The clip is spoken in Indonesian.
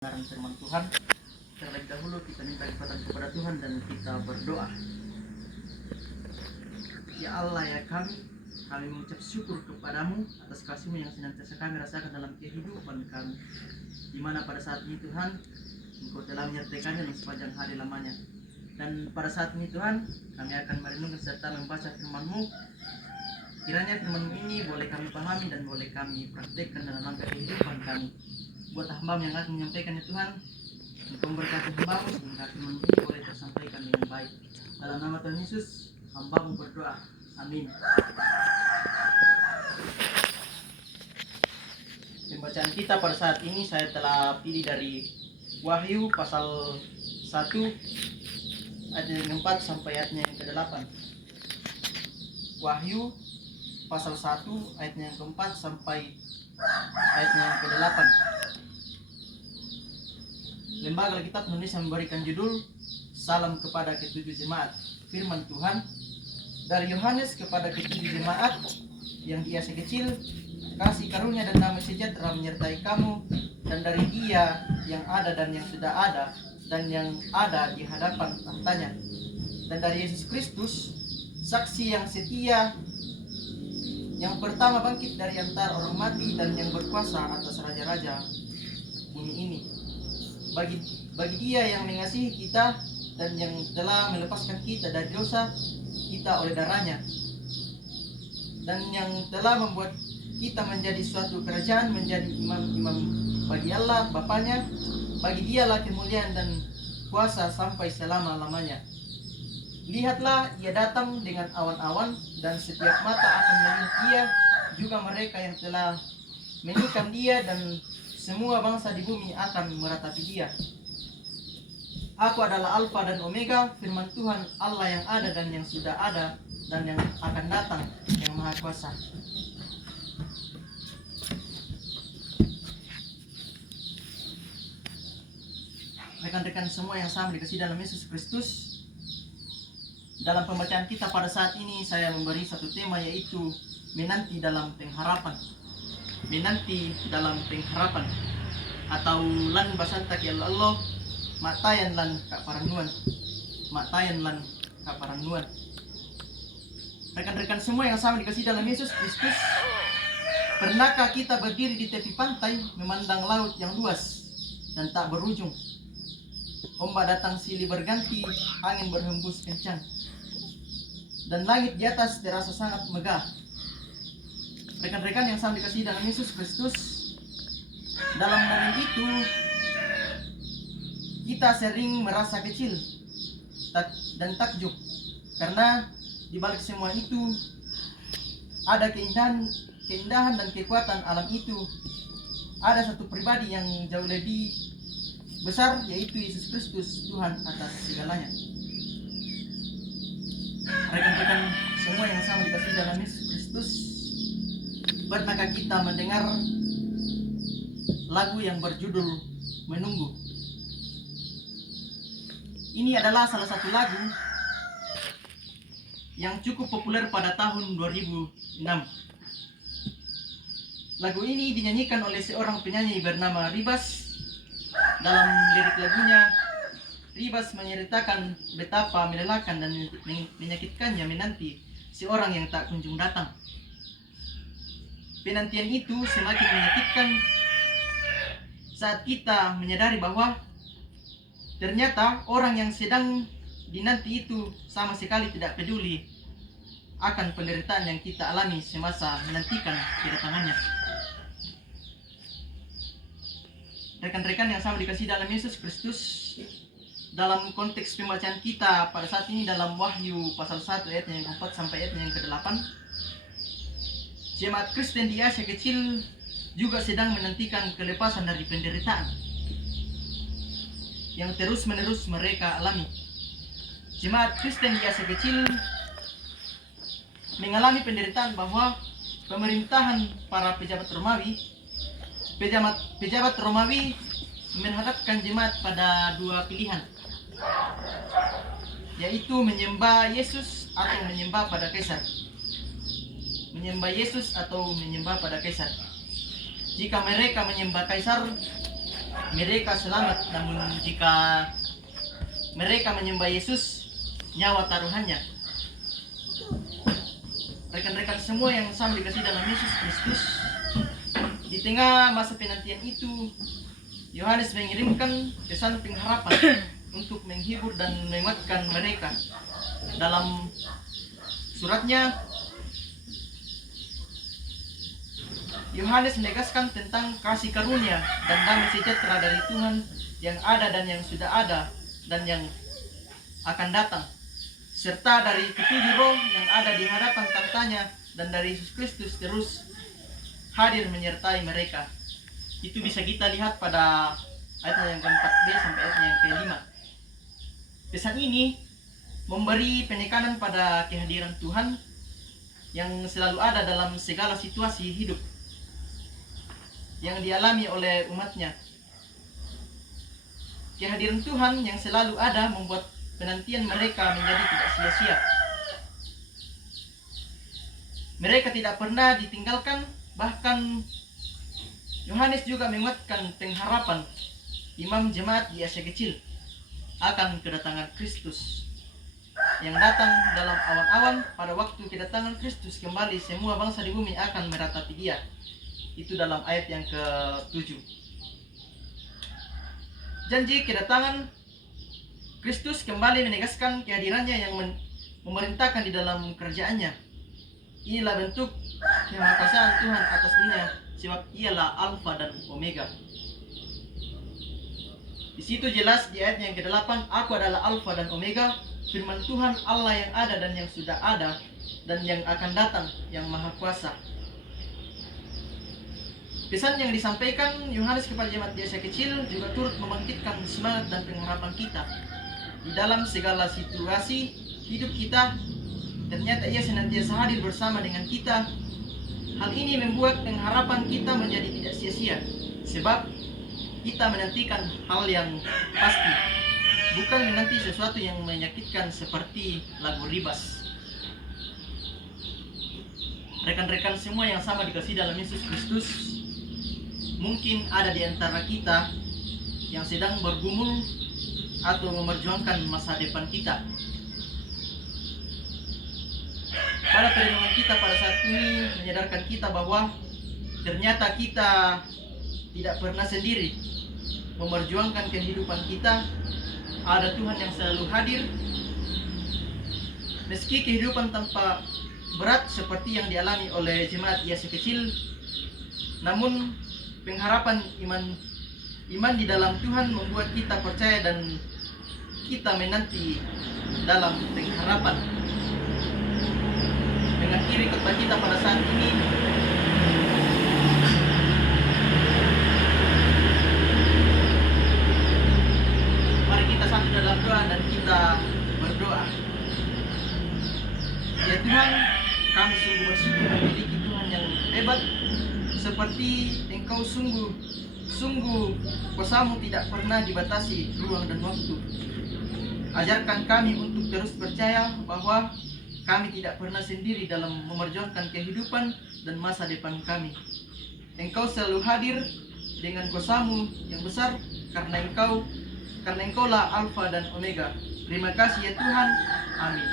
Kebenaran firman Tuhan. Terlebih dahulu kita minta kekuatan kepada Tuhan dan kita berdoa. Ya Allah, ya kami mengucap syukur kepadamu atas kasih-Mu yang senantiasa kami rasakan dalam kehidupan kami, di mana pada saat ini Tuhan Engkau telah menyertai kami dalam sepanjang hari lamanya. Dan pada saat ini Tuhan, kami akan merenungkan serta membaca firman-Mu. Kiranya firman-Mu ini boleh kami pahami dan boleh kami praktekkan dalam kehidupan kami. Buat hamba yang akan menyampaikan ya Tuhan, Engkau memberkati hamba-Mu sehingga firman ini boleh tersampaikan dengan baik. Dalam nama Tuhan Yesus, hamba-Mu berdoa. Amin. Pembacaan kita pada saat ini saya telah pilih dari Wahyu pasal 1 ayat yang ke-4 sampai ayatnya yang ke-8. Wahyu pasal 1 ayatnya yang ke-4 sampai ayatnya yang ke-8. Lembaga Alkitab Indonesia memberikan judul Salam kepada ketujuh jemaat. Firman Tuhan dari Yohanes kepada ketujuh jemaat yang di Asia Kecil, kasih karunia dan damai sejahtera menyertai kamu, dan dari Dia yang ada dan yang sudah ada dan yang ada di hadapan tahtanya, dan dari Yesus Kristus, saksi yang setia, yang pertama bangkit dari antara orang mati dan yang berkuasa atas raja-raja bumi ini. Bagi Dia yang mengasihi kita dan yang telah melepaskan kita dari dosa kita oleh darahnya, dan yang telah membuat kita menjadi suatu kerajaan, menjadi imam-imam bagi Allah Bapanya. Bagi Dialah kemuliaan dan kuasa sampai selama-lamanya. Lihatlah, Ia datang dengan awan-awan, dan setiap mata akan melihat Dia, juga mereka yang telah menikam Dia, dan semua bangsa di bumi akan meratapi Dia. Aku adalah Alfa dan Omega, firman Tuhan Allah yang ada dan yang sudah ada dan yang akan datang, yang Maha Kuasa. Rekan-rekan semua yang sama dikasihi dalam Yesus Kristus, dalam pembacaan kita pada saat ini saya memberi satu tema, yaitu menanti dalam pengharapan. Menanti dalam pengharapan, atau lan basanta ki Allah matayan lan kaparannuan. Matayan lan kaparannuan. Rekan-rekan semua yang sama dikasihi dalam Yesus Kristus, pernahkah kita berdiri di tepi pantai memandang laut yang luas dan tak berujung? Ombak datang silih berganti, angin berhembus kencang, dan langit di atas terasa sangat megah. Rekan-rekan yang sama dikasihi dalam Yesus Kristus, dalam momen itu kita sering merasa kecil dan takjub, karena di balik semua itu ada keindahan dan kekuatan alam itu. Ada satu pribadi yang jauh lebih besar, yaitu Yesus Kristus, Tuhan atas segalanya. Rekan-rekan semua yang sama dikasihi dalam Yesus Kristus, pernahkah kita mendengar lagu yang berjudul Menunggu? Ini adalah salah satu lagu yang cukup populer pada tahun 2006. Lagu ini dinyanyikan oleh seorang penyanyi bernama Ribas. Dalam lirik lagunya, Ribas menceritakan betapa melelahkan dan menyakitkannya menanti seorang yang tak kunjung datang. Penantian itu semakin menyakitkan saat kita menyadari bahwa ternyata orang yang sedang dinanti itu sama sekali tidak peduli akan penderitaan yang kita alami semasa menantikan kedatangannya. Rekan-rekan yang sama dikasihi dalam Yesus Kristus, dalam konteks pembacaan kita pada saat ini dalam Wahyu pasal 1 ayat yang ke-4 sampai ayat yang ke-8, jemaat Kristen di Asia Kecil juga sedang menantikan kelepasan dari penderitaan yang terus-menerus mereka alami. Jemaat Kristen di Asia Kecil mengalami penderitaan bahwa pemerintahan para pejabat Romawi menghadapkan jemaat pada dua pilihan, yaitu menyembah Yesus atau menyembah pada kaisar. Menyembah Yesus atau menyembah pada kaisar. Jika mereka menyembah kaisar, mereka selamat. Namun jika mereka menyembah Yesus, nyawa taruhannya. Rekan-rekan semua yang sama dikasih dalam Yesus Kristus, di tengah masa penantian itu, Yohanes mengirimkan pesan pengharapan untuk menghibur dan menguatkan mereka. Dalam suratnya, Yohanes menegaskan tentang kasih karunia dan damai sejahtera dari Tuhan yang ada dan yang sudah ada dan yang akan datang, serta dari ketujuh roh yang ada di hadapan tahtanya dan dari Yesus Kristus terus hadir menyertai mereka. Itu bisa kita lihat pada ayat yang ke-4b sampai ayat yang ke-5. Pesan ini memberi penekanan pada kehadiran Tuhan yang selalu ada dalam segala situasi hidup yang dialami oleh umatnya. Kehadiran Tuhan yang selalu ada membuat penantian mereka menjadi tidak sia-sia. Mereka tidak pernah ditinggalkan, bahkan Yohanes juga menguatkan pengharapan imam jemaat di Asia Kecil akan kedatangan Kristus yang datang dalam awan-awan. Pada waktu kedatangan Kristus kembali, semua bangsa di bumi akan meratapi Dia. Itu dalam ayat yang ke-7. Janji kedatangan Kristus kembali menegaskan kehadirannya yang memerintahkan di dalam kerajaannya. Inilah bentuk kemahakuasaan Tuhan atas dunia, sebab Ialah Alfa dan Omega. Di situ jelas di ayat yang ke-8, Aku adalah Alfa dan Omega, firman Tuhan Allah yang ada dan yang sudah ada dan yang akan datang, yang Maha Kuasa. Pesan yang disampaikan Yohanes kepada jemaat di Asia Kecil juga turut membangkitkan semangat dan pengharapan kita. Di dalam segala situasi hidup kita, ternyata Ia senantiasa hadir bersama dengan kita. Hal ini membuat pengharapan kita menjadi tidak sia-sia, sebab kita menantikan hal yang pasti, bukan menanti sesuatu yang menyakitkan seperti lagu Ribas. Rekan-rekan semua yang sama dikasih dalam Yesus Kristus, mungkin ada di antara kita yang sedang bergumul atau memperjuangkan masa depan kita. Pada perenungan kita pada saat ini menyadarkan kita bahwa ternyata kita tidak pernah sendiri memperjuangkan kehidupan kita. Ada Tuhan yang selalu hadir. Meski kehidupan tanpa berat seperti yang dialami oleh jemaat Asia Kecil, namun pengharapan iman di dalam Tuhan membuat kita percaya dan kita menanti dalam pengharapan. Mengakhiri khotbah kita pada saat ini, mari kita satu dalam doa dan kita berdoa. Ya Tuhan, kami sungguh bersyukur memiliki Tuhan yang hebat, seperti Engkau sungguh kuasa-Mu tidak pernah dibatasi ruang dan waktu. Ajarkan kami untuk terus percaya bahwa kami tidak pernah sendiri dalam memperjuangkan kehidupan dan masa depan kami. Engkau selalu hadir dengan kuasa-Mu yang besar, karena Engkau lah Alfa dan Omega. Terima kasih ya Tuhan. Amin.